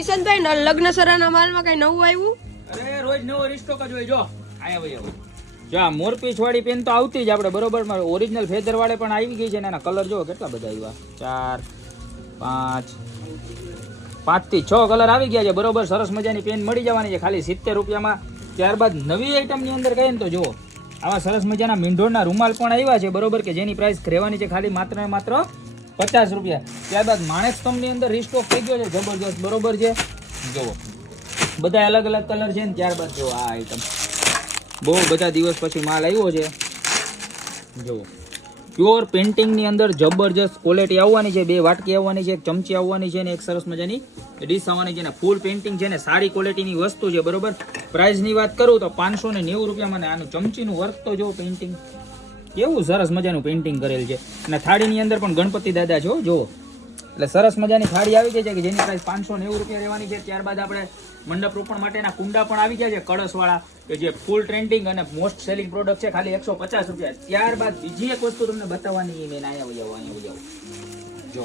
નિશાંતભાઈ લગ્ન સરાના માલમાં કઈ નવું આવ્યું? અરે રોજ નવો રિસ્ટોક જ હોય. જો આયા ભાઈ હવે જો આ મોરપીચ વાળી પેન તો આવતી જ આપણે બરોબર. ઓરિજિનલ ફેદર વાળે પણ આવી ગઈ છે ને એના કલર જો કેટલા બધા આવ્યા. 4 5 થી 6 કલર આવી ગયા છે બરોબર. સરસ મજાની પેન મળી જવાની છે ખાલી 70 રૂપિયામાં. ત્યારબાદ નવી આઈટમની અંદર કહીએ ને તો જો આવા સરસ મજાના મીંઢોળના રૂમાલ પણ આવ્યા છે બરોબર, કે જેની પ્રાઇસ રહેવાની છે ખાલી માત્ર ને માત્ર 50 રૂપિયા. ત્યારબાદ માણેક સ્તંભની અંદર રીસ્ટોક થઈ ગયો છે જબરજસ્ત બરોબર છે. જુઓ બધા અલગ અલગ કલર છે ને. ત્યારબાદ જો આ આઈટમ બહુ બધા દિવસ પછી માલ આવ્યો છે. જુઓ પ્યોર પેઇન્ટિંગની અંદર જબરજસ્ત ક્વોલિટી આવવાની છે. 2 વાટકી આવવાની છે, એક ચમચી આવવાની છે ને એક સરસ મજાની ડીશ આવવાની છે ને ફૂલ પેઇન્ટિંગ છે ને સારી ક્વોલિટીની વસ્તુ છે બરોબર. પ્રાઇસની વાત કરું તો 590 રૂપિયામાં. આનું ચમચીનું વર્ક તો જો પેઇન્ટિંગ કેવું સરસ મજાનું પેઇન્ટિંગ કરેલ છે. અને થાળીની અંદર પણ ગણપતિ દાદા છો જુઓ. એટલે સરસ મજાની થાળી આવી ગઈ છે કે જેની પ્રાઇસ 590 રૂપિયા રહેવાની છે. ત્યારબાદ આપણે મંડપ રોપણ માટેના કુંડા પણ આવી ગયા છે કળશવાળા, કે જે ફૂલ ટ્રેન્ડિંગ અને મોસ્ટ સેલિંગ પ્રોડક્ટ છે ખાલી 150 રૂપિયા. ત્યારબાદ બીજી એક વસ્તુ તમને બતાવવાની મેં અહીંયા જાઓ જો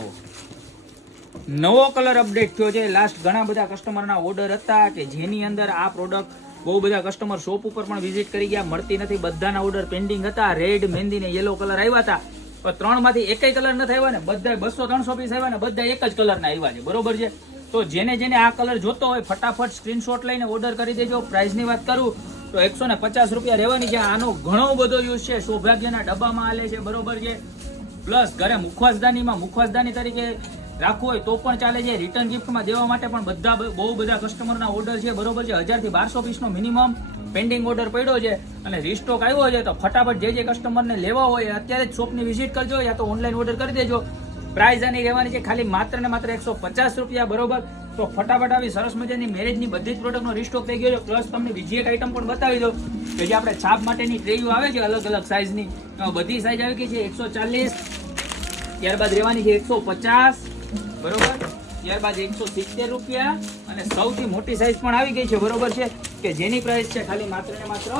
નવો કલર અપડેટ થયો છે. લાસ્ટ ઘણા બધા કસ્ટમરના ઓર્ડર હતા કે જેની અંદર આ પ્રોડક્ટ બહુ બધા કસ્ટમર શોપ ઉપર પણ વિઝિટ કરી ગયા, મળતી નથી. બધાના ઓર્ડર પેન્ડિંગ હતા. રેડ, મહેંદી ને યેલો કલર આવ્યા હતા, પણ 3 માંથી એકય કલર નથી આવ્યા ને. બધા 200-300 પીસ આવ્યા ને બધા એક જ કલરના આવ્યા છે બરોબર છે. તો જેને આ કલર જોતો હોય ફટાફટ સ્ક્રીનશોટ લઈને ઓર્ડર કરી દેજો. પ્રાઇસની વાત કરું તો 150 રૂપિયા રહેવાની છે. આનો ઘણો બધો યુઝ છે. સૌભાગ્યના ડબ્બામાં આલે છે બરોબર છે. પ્લસ ઘરે મુખવાસદાની તરીકે રાખવું હોય તો પણ ચાલે છે. રિટર્ન ગિફ્ટમાં દેવા માટે પણ બહુ બધા કસ્ટમરના ઓર્ડર છે બરોબર છે. 1000 થી 1200 પીસનો મિનિમમ પેન્ડિંગ ઓર્ડર પડ્યો છે અને રીસ્ટોક આવ્યો છે. તો ફટાફટ જે કસ્ટમરને લેવા હોય અત્યારે જ શોપની વિઝિટ કરજો યા તો ઓનલાઈન ઓર્ડર કરી દેજો. પ્રાઇસ આની રહેવાની છે ખાલી માત્ર ને માત્ર 150 રૂપિયા બરોબર. તો ફટાફટ આવી સરસ મજાની મેરેજની બધી જ પ્રોડક્ટનો રીસ્ટોક થઈ ગયો છે. પ્લસ તમને બીજી એક આઈટમ પણ બતાવી દો કે જે આપણે છાપ માટેની ટ્રેયો આવે છે અલગ અલગ સાઇઝની. બધી સાઇઝ આવી ગઈ છે 140, ત્યારબાદ રહેવાની છે 150 બરોબર. ત્યારબાદ 170 રૂપિયા અને સૌથી મોટી સાઇઝ પણ આવી ગઈ છે બરોબર છે, કે જેની પ્રાઇસ છે ખાલી માત્ર ને માત્ર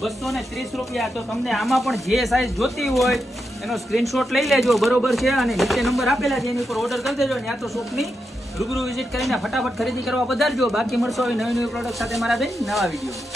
230 રૂપિયા. તો તમને આમાં પણ જે સાઇઝ જોતી હોય એનો સ્ક્રીનશોટ લઈ લેજો બરોબર છે. અને નીચે નંબર આપેલા છે એની ઉપર ઓર્ડર કરી દેજો. ત્યાં તો શોપની રૂબરૂ વિઝિટ કરીને ફટાફટ ખરીદી કરવા પધારજો. બાકી મળશો નવી પ્રોડક્ટ સાથે મારા બેન નવા વિડીયો.